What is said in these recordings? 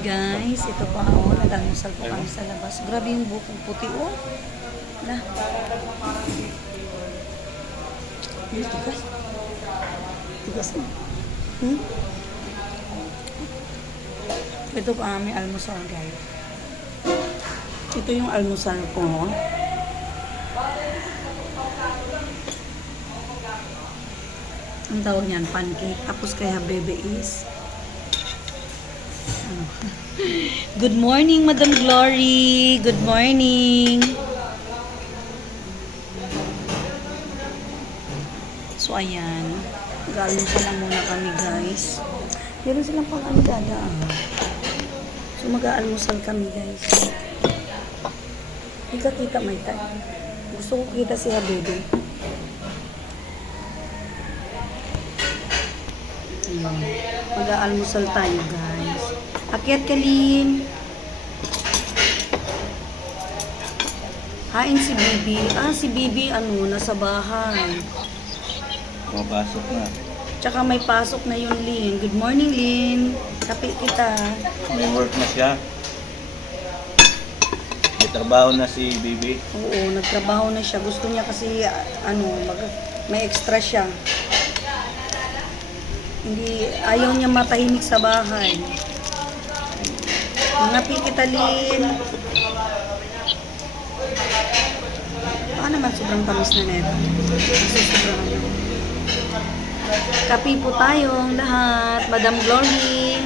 guys. Ito pa ako. Nag-almusal po kami sa labas. Grabe yung bukong puti oh. Na. Tigas. Tigas na. Ito pa aming almusal guys. Ito yung almusal ko. Ang tawag niyan, pancake. Tapos kaya bebe is good morning, Madam Glory. Good morning. So, ayan. Mag-almusal lang muna kami, guys. Meron silang pang ano dadaan. So, mag-aalmusal kami, guys. Hindi ka kita, may time. Gusto ko kita si Habebe. Ayan. Mag-aalmusal tayo, guys. Akyat ka, Lin. Hain si Bibi. Si Bibi, nasa bahay. Mapasok na. Tsaka may pasok na yung Lin. Good morning, Lin. Kapi kita. May work na siya. May trabaho na si Bibi. Oo, nagtrabaho na siya. Gusto niya kasi, may extra siya. Ayaw niya matahimik sa bahay. Ngapi kita, Lin. Baka naman sobrang tamis na neto. Kasi sobrang ano. Kapi po tayong lahat. Madam Glory.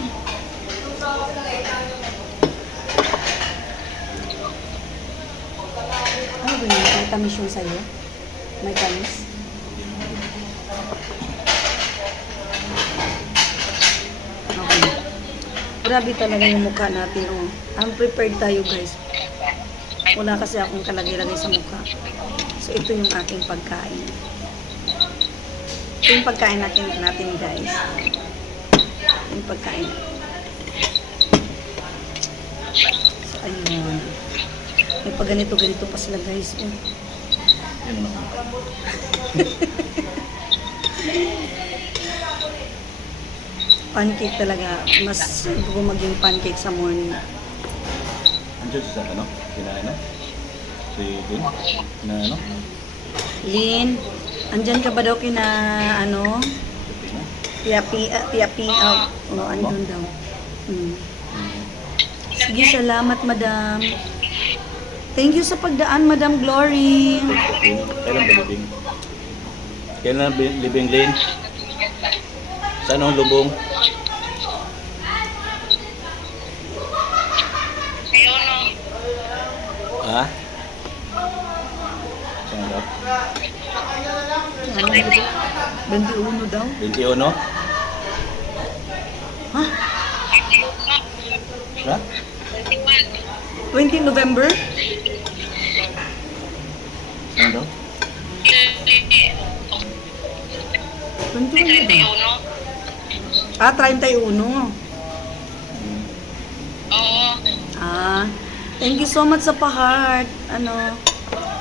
Ano ba yun? May tamis yung sa'yo? May tamis? Okay. Grabe talaga yung mukha natin. Oh. Unprepared tayo guys. Wala kasi akong kalagay-lagay sa mukha. So ito yung aking pagkain. Ito yung pagkain natin guys. Ito yung pagkain. So ayun. May pag ganito-ganito pa sila guys. Oh. Yun na. Pancake talaga. Mas gusto ko maging pancake sa morning. Andiyan sa ano? Kinain na? Si Din? Na ano? Lin, andyan ka ba daw kina Piapi, andun daw. Sige, salamat madam. Thank you sa pagdaan, Madam Glory. Kailan ba libing? Kailan ba libing, Lin? Saan ang lubong? Ha? Saan daw? 21 daw. 21? Ha? Ha? 20 November? Saan daw? 21 daw. 31. Thank you so much sa pa-heart.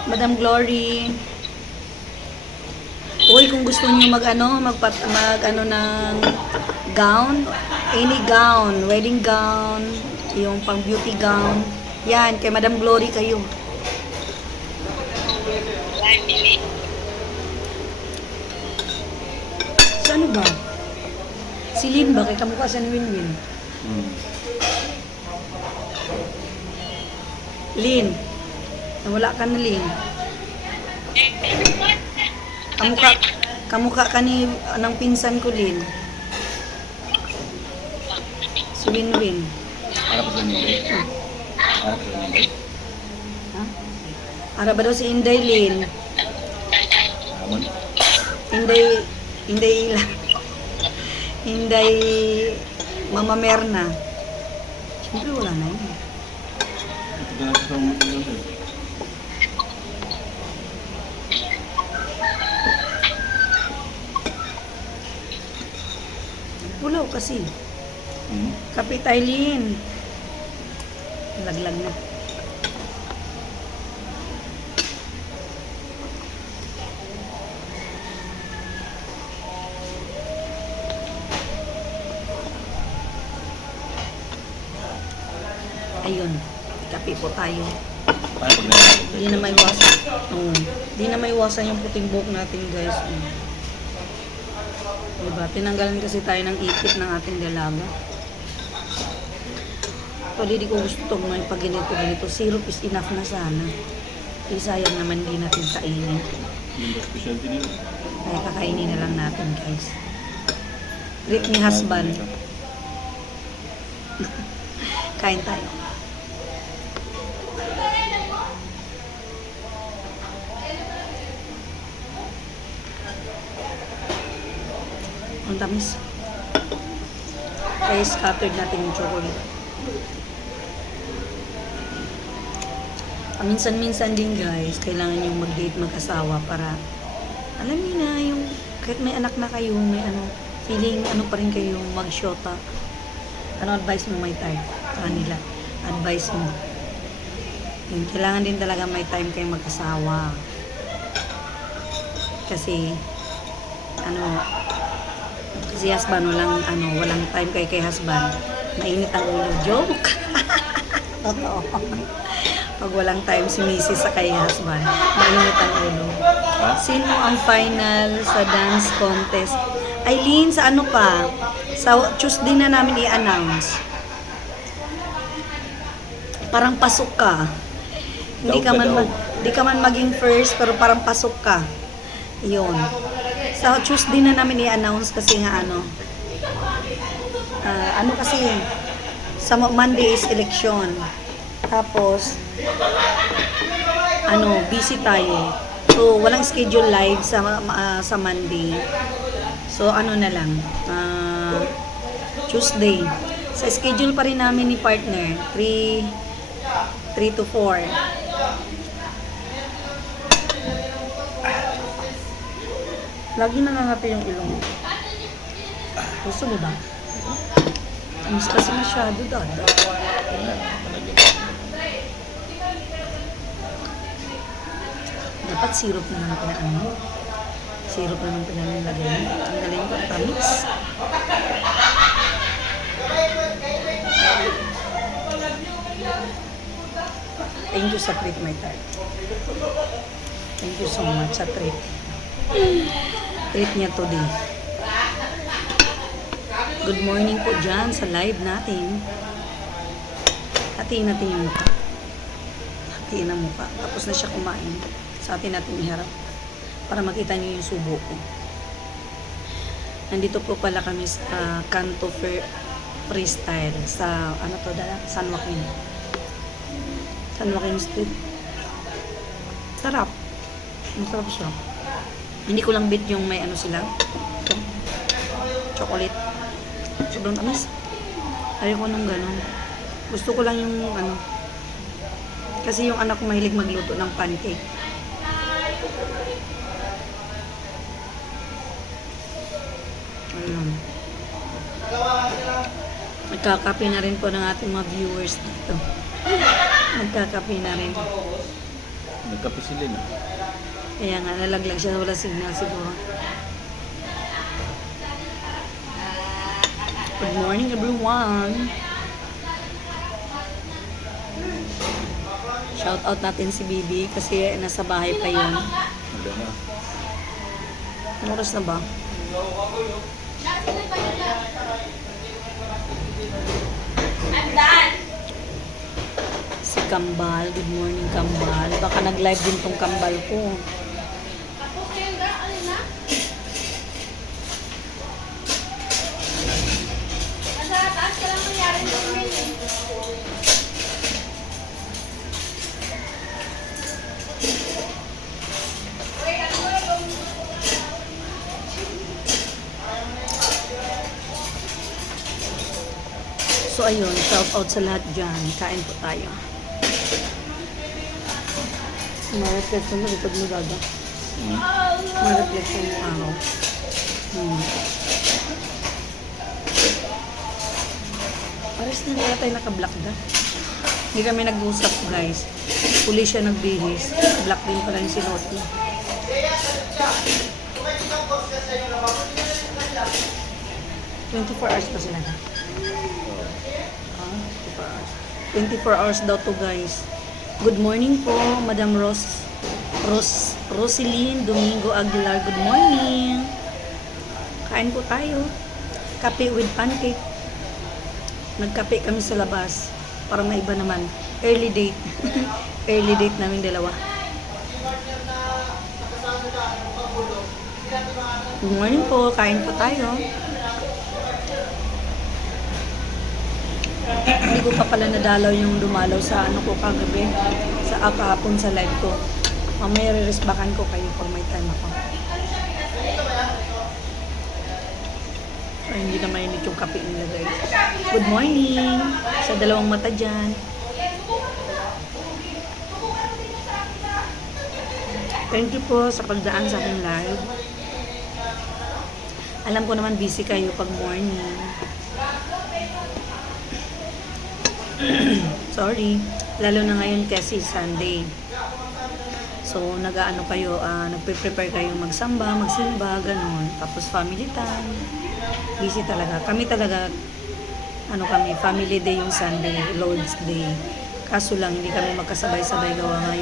Madam Glory. Uy, kung gusto niyo ng gown, any gown, wedding gown, yung pang beauty gown, yan, kay Madam Glory kayo. So, ano ba? Si Lin ba? Kay kamukha siya ni Winwin. Lin, nawala ka na, Lin. Kamukha ka ng pinsan ko, Lin. Si Winwin. Harap sa Inday? Harap sa Inday? Ha? Ara ba daw si Inday, Lin? Hamon? Inday Ila. Inday Mama Merna. Siyempre wala na yun. Ito ka nasa sa mga ito. Pulaw kasi. Kapitay, Lin. Laglag na. Ayun, kape po tayo. Paano pag nalagay? Di na may iwasan. Oo. Di na may iwasan yung puting buhok natin, guys. Diba? Tinanggalan kasi tayo ng ipit ng ating dalaga. Actually, di ko gusto itong may pag ganito. Syrup is enough na sana. Sayang naman di natin kainin. Yung specialty nila. Kaya kakainin na lang natin, guys. Treat ni husband. Kain tayo. Ang tamis. Kaya scattered natin yung chocolate. Minsan-minsan din, guys, kailangan yung mag-date mag-asawa para alam niyo na yung kahit may anak na kayo, may feeling pa rin kayo mag-shota. Ano advice mo may time sa kanila? Advice mo. Yun, kailangan din talaga may time kayo mag-asawa. Kasi si husband walang time kay husband. Mainit ang ulo. Joke. Totoo. Pag walang time si Mrs. sa kay husband, mainit ang ulo. Ha? Sino ang final sa dance contest? Eileen, sa ano pa? Sa Tuesday na namin i-announce. Parang pasok ka. Hindi ka man maging first, pero parang pasok ka. Yun. Sa Tuesday na namin i-announce kasi nga kasi sa Monday is election. Tapos busy tayo. So walang schedule live sa Monday. So na lang Tuesday. Sa schedule pa rin namin ni partner 3 to 4. Lagi nangangati yung ilong. Gusto mo ba? Amis kasi masyado, dada. Dapat syrup na lang pinaano. Syrup na lang pinalagay. Ang galing ko, tamis. Thank you sa treat, my tart. Thank you so much sa treat. Treat niya today. Good morning po dyan sa live natin. Hatiin natin yung mukha. Hatiin ang mukha. Tapos na siya kumain. Sa atin natin iharap. Para makita niyo yung subo ko. Nandito po pala kami sa Canto Freestyle. Sa, San Joaquin. San Joaquin Street. Sarap. Masarap siya. Hindi ko lang bit yung may sila. Ito. Chocolate. Sobrang tamis. Ayaw ko nung gano'n. Gusto ko lang yung kasi yung anak ko mahilig magluto ng pancake. Ayun. Magkakape na rin po ng ating mga viewers dito. Magkakape na rin. Nagkape sila na. Kaya nga, nalaglag siya. Wala signal siguro. Good morning, everyone. Shout out natin si Bibi kasi nasa bahay pa yun. Wala na. Anong oras na ba? I'm done. Si Kambal. Good morning, Kambal. Baka nag-live din tong Kambal ko. Tapos kayo ga, ano na? Nasa taas ka lang nangyari ng menu. So ayun, shout out sa lahat dyan. Kain po tayo. Ma-reflection na likod mo, Dada. Ma-reflection yung araw. Pares na nila tayo naka-black da. Hindi kami nag-usap, guys. Huli siya nagbihis. Black din pala yung sinuot niya. 24 hours pa sila na. 24 hours. 24 hours daw to guys. Good morning po, Madam Roseline Domingo Aguilar. Good morning. Kain po tayo. Kape with pancake. Nagkape kami sa labas. Para maiba naman. Early date. Early date namin dalawa. Good morning po. Kain po tayo. Hindi ko pa pala nadalaw yung dumalaw sa ano ko kagabi. Sa kahapon sa live ko. Mamaya re-resbakan ko kayo for my time ako. So, hindi na mainit yung kape nila guys. Good morning sa dalawang mata dyan. Thank you po sa pagdaan sa aking live. Alam ko naman busy kayo pag morning. Sorry. Lalo na ngayon kasi Sunday. So, nag-aano kayo, nagpe-prepare kayo magsamba, magsimba, ganun. Tapos family time. Busy talaga. Kami talaga, family day yung Sunday, Lord's Day. Kaso lang, hindi kami magkasabay-sabay gawa nga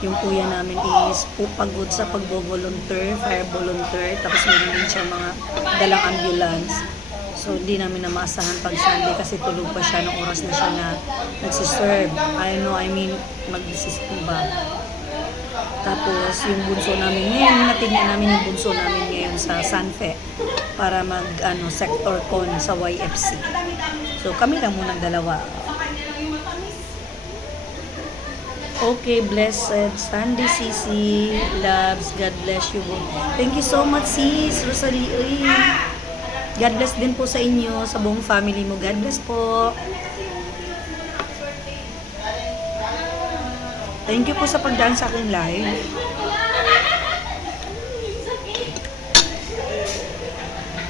yung kuya namin is pagod sa pagbo-volunteer, fire volunteer. Tapos meron din siya mga dalang ambulance. So, hindi namin na maasahan pag Sunday kasi tulog pa siya ng oras na siya na nagsiserve. Magsisimba. Tapos, yung bunso namin ngayon, hinatid na namin yung bunso namin ngayon sa Sanfe para sector con sa YFC. So, kami lang munang dalawa. Okay, blessed Sunday, Sisi. Loves, God bless you. Thank you so much, sis, Rosalie. God bless din po sa inyo, sa buong family mo. God bless po. Thank you po sa pagdaan sa aking live.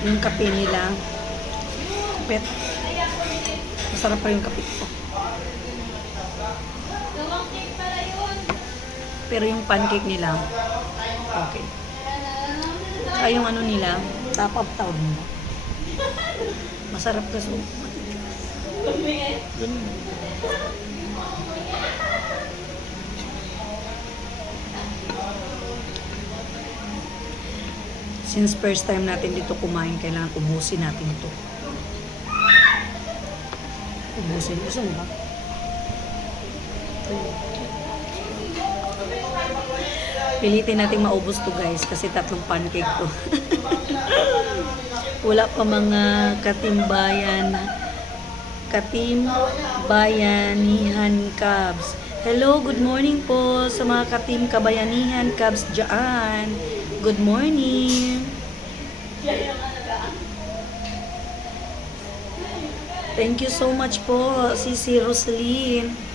Yung kape nila. Kapit. Masarap pa yung kape ko. Pero yung pancake nila, okay. Saka yung nila, top of town nila. Masarap kasi. Ganun. Since first time natin dito kumain, kailangan ubusin natin ito. Ubusin. Gusto mo ba? Pilitin natin maubos to guys kasi 3 pancake to. Wala pa mga katimbayanihan Cubs. Hello, good morning po sa mga katim kabayanihan Cubs dyan. Good morning. Thank you so much po, Sisi Rosaline.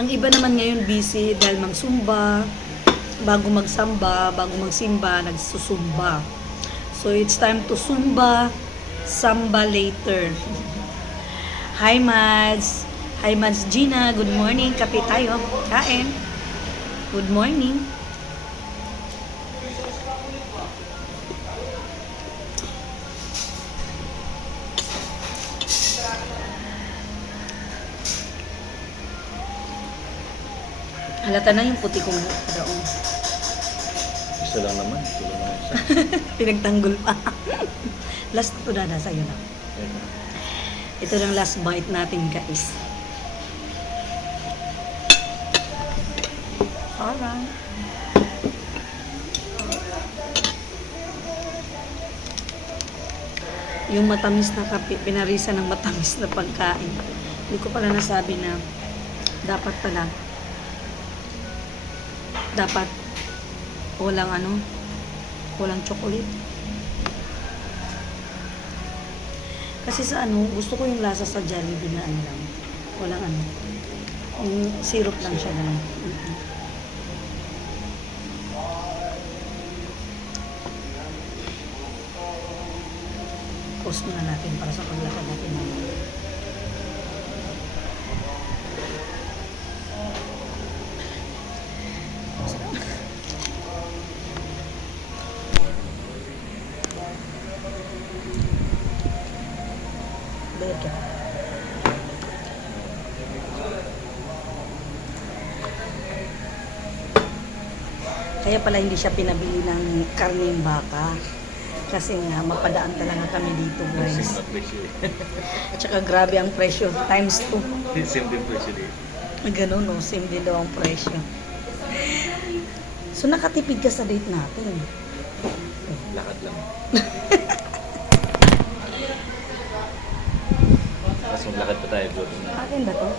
Ang iba naman ngayon busy dahil magsumba, bago magsamba, bago magsimba, nagsusumba. So it's time to sumba, samba later. Hi Mads! Hi Mads Gina, good morning. Kape tayo. Kain. Good morning. Halata na yung puti kong daon. Isa lang naman. Ito lang naman isa. Pinagtanggol pa. Last to na, sa'yo na. Ito lang last bite natin guys. Alright. Yung matamis na kape, pinarisa ng matamis na pagkain. Hindi ko pala nasabi na dapat walang chocolate. Kasi sa gusto ko yung lasa sa Jollibee na lang. Walang yung syrup lang siya na. Post na natin para sa paglakad natin. ka. Kaya pala hindi siya pinabili ng karneng baka. Kasi nga, mapadaan talaga kami dito, guys. Same na presyo eh. Tsaka grabe ang presyo, times 2. Same din presyo din. Ganun, no? Same din daw ang presyo. So, nakatipid ka sa date natin. Lakad lang. Mas maglakad pa tayo doon. Akin ba to?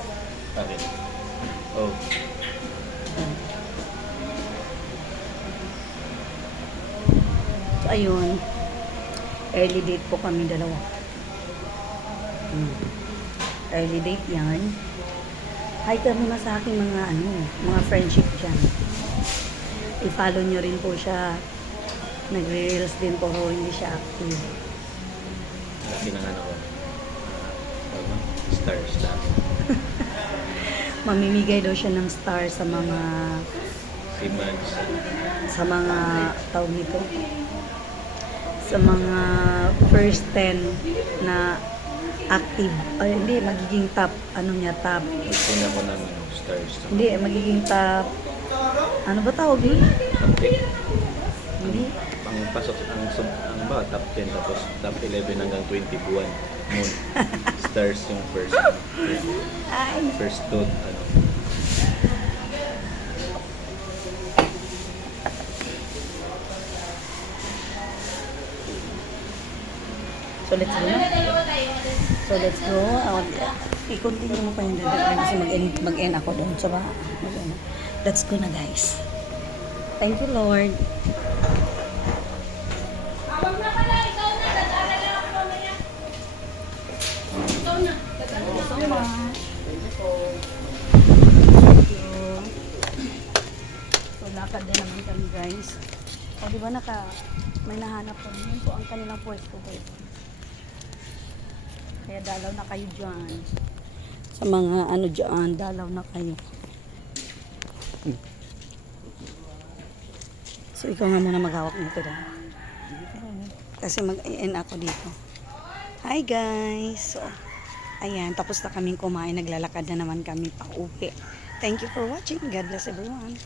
Akin. Oh. So, ayun. Early date po kami dalawa. Early date yan. Hi ka muna sa aking mga friendship dyan. I-follow nyo rin po siya. Nagre-reels din po ho, hindi siya active. Laki ng ano ko. Stars lang. Mamimigay daw siya ng star sa mga tawag nito, sa mga first 10 na active, ay hindi, magiging top, top, Tingnan ko ng stars. hindi, magiging top, ano ba tawag yun? Top 10. Hindi, Ang pasok, ang ba, top 10, tapos top 11 hanggang 21. Moon. Stars yung first. ay, First dot, ano. so let's go na. So let's go. I-continue mo pa yung dada kasi mag-end ako doon. So ba? Let's go na, guys. Thank you, Lord. Wag na pala, ikaw na. Dadaanan lang ako mamaya. Ikaw na. Dadaanan lang ako. So lakad din naman kami, guys. O di ba may nahanap ko. Yun po ang kanilang pwesto, guys. Kaya dalaw na kayo dyan. Sa mga dyan, dalaw na kayo. So ikaw nga muna maghawak nito daw. Kasi mag-end ako dito. Hi guys! So, ayan, tapos na kaming kumain. Naglalakad na naman kami pa uwi. Thank you for watching. God bless everyone.